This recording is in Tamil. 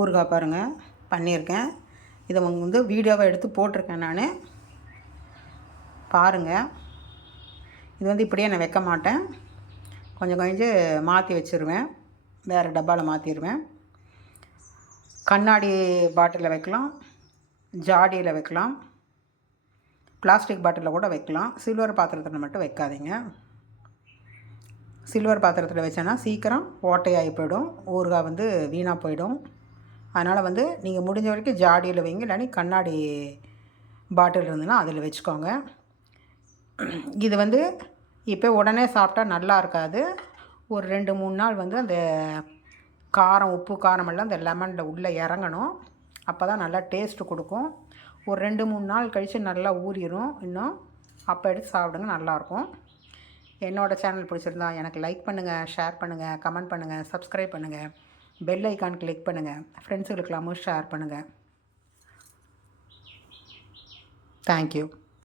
ஊறுகாய் பாருங்கள் பண்ணியிருக்கேன். இதை வந்து வீடியோவை எடுத்து போட்டிருக்கேன் நான், பாருங்கள். இது வந்து இப்படியே நான் வைக்க மாட்டேன், கொஞ்சம் மாற்றி வச்சுருவேன், வேறு டப்பாவில் மாற்றிடுவேன். கண்ணாடி பாட்டிலில் வைக்கலாம், ஜாடியில் வைக்கலாம், பிளாஸ்டிக் பாட்டிலில் கூட வைக்கலாம். சில்வர் பாத்திரத்தில் மட்டும் வைக்காதீங்க. சில்வர் பாத்திரத்தில் வச்சேன்னா சீக்கிரம் ஓட்டையாகி போயிடும், ஊறுகாய் வந்து வீணாக போயிடும். அதனால் வந்து நீங்கள் முடிஞ்ச வரைக்கும் ஜாடியில் வைங்க, இல்லாட்டி கண்ணாடி பாட்டில் இருந்ததுன்னா அதில் வச்சுக்கோங்க. இது வந்து இப்போ உடனே சாப்பிட்டா நல்லா இருக்காது. ஒரு 2-3 நாள் வந்து அந்த காரம், உப்பு காரமெல்லாம் அந்த லெமனில் உள்ளே இறங்கணும். அப்போ தான் நல்லா டேஸ்ட்டு கொடுக்கும். ஒரு 2-3 நாள் கழித்து நல்லா ஊறிடும் இன்னும். அப்போ எடுத்து சாப்பிடுங்க, நல்லாயிருக்கும். என்னோடய சேனல் பிடிச்சிருந்தா எனக்கு லைக் பண்ணுங்கள், ஷேர் பண்ணுங்கள், கமெண்ட் பண்ணுங்கள், சப்ஸ்கிரைப் பண்ணுங்கள், பெல் ஐக்கான் கிளிக் பண்ணுங்கள், ஃப்ரெண்ட்ஸுகளுக்கெல்லாமும் ஷேர் பண்ணுங்கள். தேங்க்யூ.